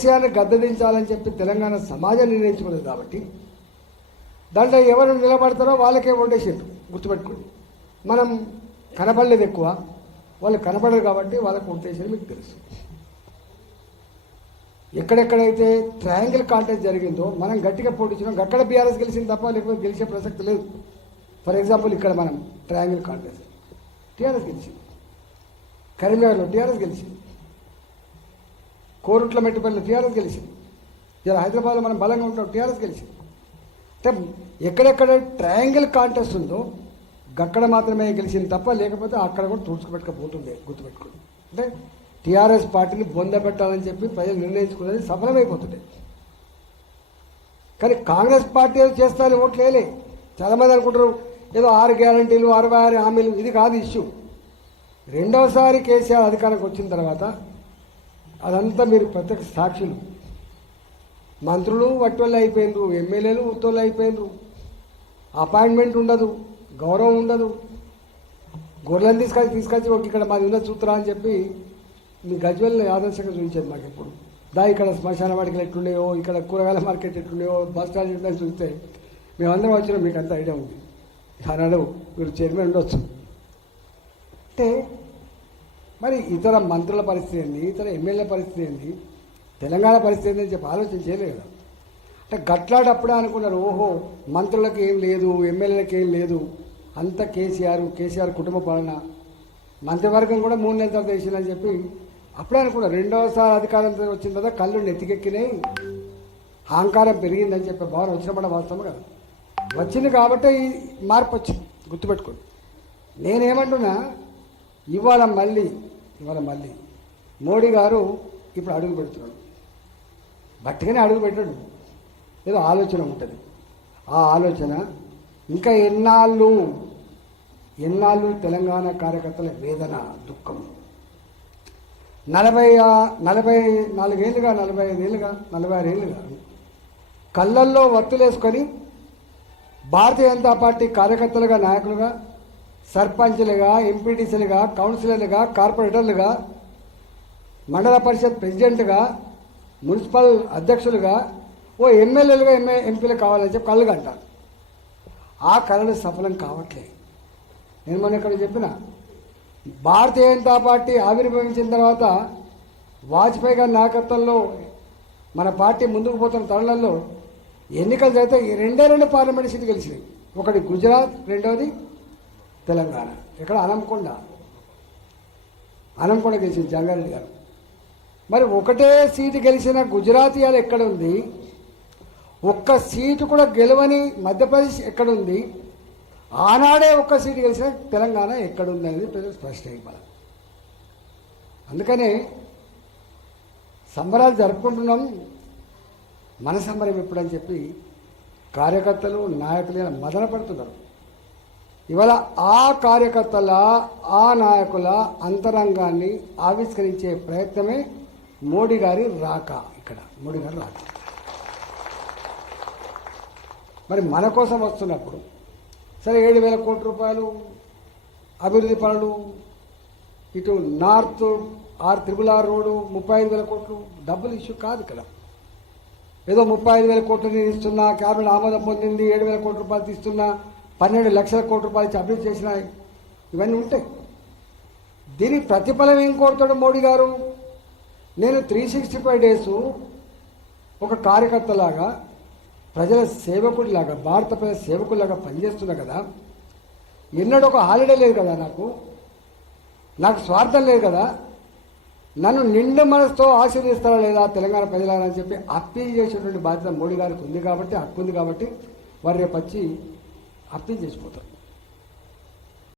కేసీఆర్ని గద్దెదించాలని చెప్పి తెలంగాణ సమాజం నిర్ణయించుకున్నది కాబట్టి దాంట్లో ఎవరు నిలబడతారో వాళ్ళకే ఓటేసారు. గుర్తుపెట్టుకోండి, మనం కనపడలేదు ఎక్కువ, వాళ్ళు కనపడరు కాబట్టి వాళ్ళకు ఓటేసారు. మీకు తెలుసు ఎక్కడెక్కడైతే ట్రయాంగిల్ కాంటెస్ట్ జరిగిందో మనం గట్టిగా పోటీచ్చినాం, అక్కడ బీఆర్ఎస్ గెలిచింది తప్ప లేకపోతే గెలిచే ప్రసక్తి లేదు. ఫర్ ఎగ్జాంపుల్ ఇక్కడ మనం ట్రయాంగిల్ కాంటెస్ట్ టీఆర్ఎస్ గెలిచింది, కరీంనగర్లో టీఆర్ఎస్ గెలిచింది, కోరుట్ల మెట్టుపల్లిలో టీఆర్ఎస్ గెలిచింది, ఇలా హైదరాబాద్లో మనం బలంగా ఉంటాం, టీఆర్ఎస్ గెలిచింది. అంటే ఎక్కడెక్కడ ట్రయాంగిల్ కాంటెస్ట్ ఉందో అక్కడ మాత్రమే గెలిచింది తప్ప లేకపోతే అక్కడ కూడా తుడుచుకుపెట్టకపోతుండే. గుర్తుపెట్టుకోండి, అంటే టీఆర్ఎస్ పార్టీని బొందబెట్టాలని చెప్పి ప్రజలు నిర్ణయించుకున్నది సఫలమైపోతుండే. కానీ కాంగ్రెస్ పార్టీ చేస్తారని ఓట్లు వేయలే. చాలామంది అనుకుంటారు ఏదో 6 గ్యారంటీలు 66 హామీలు, ఇది కాదు ఇష్యూ. రెండవసారి కేసీఆర్ అధికారానికి వచ్చిన తర్వాత అదంతా మీరు ప్రత్యక్ష సాక్షులు. మంత్రులు వట్టోళ్ళు అయిపోయినరు, ఎమ్మెల్యేలు ఉత్తోళ్ళు అయిపోయినరు, అపాయింట్మెంట్ ఉండదు, గౌరవం ఉండదు. గొర్రెలను తీసుకొచ్చి ఒక ఇక్కడ మాది ఉన్న చూత్తరా అని చెప్పి మీ గజ్వెల్ని ఆదర్శంగా చూపించేది మాకు ఎప్పుడు. ఇక్కడ శ్మశాన వాడికలు ఎట్లుండేవో, ఇక్కడ కూరగాయల మార్కెట్ ఎట్లుండేవో, బస్ స్టాండ్ ఎట్లా చూస్తే మేమందరం వచ్చినా మీకు అంత ఐడియా ఉంది. ఆనాడు మీరు చైర్మన్ ఉండొచ్చు. అంటే మరి ఇతర మంత్రుల పరిస్థితి ఏంది, ఇతర ఎమ్మెల్యేల పరిస్థితి ఏంది, తెలంగాణ పరిస్థితి ఏందని చెప్పి ఆలోచన చేయలేదు కదా. అంటే గట్లాడప్పుడే అనుకున్నారు, ఓహో మంత్రులకు ఏం లేదు, ఎమ్మెల్యేలకు ఏం లేదు, అంతా కేసీఆర్ కుటుంబ పాలన, మంత్రివర్గం కూడా 3 నెలల తర్వాత వేసిందని చెప్పి అప్పుడే అనుకున్నారు. రెండవసారి అధికారం వచ్చిన తర్వాత కళ్ళు నెత్తికెక్కినాయి, అహంకారం పెరిగిందని చెప్పి భావన వచ్చినప్పుడు వాస్తవం కదా. వచ్చింది కాబట్టి ఈ మార్పు వచ్చింది. గుర్తుపెట్టుకోండి, నేనేమంటున్నా ఇవాళ మళ్ళీ మోడీ గారు ఇప్పుడు అడుగు పెడుతున్నాడు. బట్టిగానే అడుగు పెట్టాడు, ఏదో ఆలోచన ఉంటుంది. ఆ ఆలోచన ఇంకా ఎన్నాళ్ళు తెలంగాణ కార్యకర్తల వేదన, దుఃఖం. 44 ఏళ్ళుగా 45 ఏళ్ళుగా 46 ఏళ్ళుగా కళ్ళల్లో వత్తులేసుకొని భారతీయ జనతా పార్టీ కార్యకర్తలుగా, నాయకులుగా, సర్పంచ్లుగా, ఎంపీటీసీలుగా, కౌన్సిలర్లుగా, కార్పొరేటర్లుగా, మండల పరిషత్ ప్రెసిడెంట్గా, మున్సిపల్ అధ్యక్షులుగా, ఓ ఎమ్మెల్యేలుగా ఎంపీలు కావాలని చెప్పి కళ్ళు కంటారు. ఆ కళలు సఫలం కావట్లేదు. నేను మొన్న ఇక్కడ చెప్పిన భారతీయ జనతా పార్టీ ఆవిర్భవించిన తర్వాత వాజ్పేయి గారి నాయకత్వంలో మన పార్టీ ముందుకు పోతున్న తరుణంలో ఎన్నికలు జరిగితే 2 పార్లమెంట్ సీట్లు గెలిచినాయి. ఒకటి గుజరాత్, రెండవది తెలంగాణ. ఇక్కడ అనంకొండ గెలిచింది జంగారెడ్డి గారు. మరి ఒకటే సీటు గెలిచిన గుజరాత్ ఇవాళ ఎక్కడ ఉంది? ఒక్క సీటు కూడా గెలవని మధ్యప్రదేశ్ ఎక్కడుంది? ఆనాడే ఒక్క సీటు గెలిచిన తెలంగాణ ఎక్కడుంది అనేది ప్రజలు స్పష్టం ఇవ్వాలి. అందుకనే సంబరాలు జరుపుకుంటున్నాం. మన సంబరం ఎప్పుడని చెప్పి కార్యకర్తలు, నాయకులు మదన పడుతున్నారు. ఇవాళ ఆ కార్యకర్తల, ఆ నాయకుల అంతరంగాన్ని ఆవిష్కరించే ప్రయత్నమే మోడీ గారి రాక. ఇక్కడ మోడీ గారు రాక మరి మన కోసం వస్తున్నప్పుడు సరే 7,000 కోట్ల రూపాయలు అభివృద్ధి పనులు, ఇటు నార్త్ RRR రోడ్డు 35,000 కోట్లు, డబ్బులు ఇష్యూ కాదు ఇక్కడ. ఏదో 35,000 కోట్లు నేను ఇస్తున్నా, క్యాబినెట్ ఆమోదం పొందింది, 7,000 కోట్ల రూపాయలు తీస్తున్నా, 12 లక్షల కోట్ల రూపాయలు ఇచ్చి అభివృద్ధి చేసిన ఇవన్నీ ఉంటాయి. దీనికి ప్రతిఫలం ఏం కోరుతాడు మోడీ గారు? నేను 365 డేస్ ఒక కార్యకర్తలాగా, ప్రజల సేవకుడిలాగా, భారత ప్రజల సేవకుడిలాగా పనిచేస్తున్నా కదా. ఎన్నడూ ఒక హాలిడే లేదు కదా, నాకు స్వార్థం లేదు కదా. నన్ను నిండు మనసుతో ఆశీర్వదిస్తారా లేదా తెలంగాణ ప్రజలని చెప్పి అప్పీల్ చేసేటువంటి బాధ్యత మోడీ గారికి ఉంది కాబట్టి, హక్కు ఉంది కాబట్టి వారు రేపు వచ్చి అప్పీల్ చేసిపోతారు.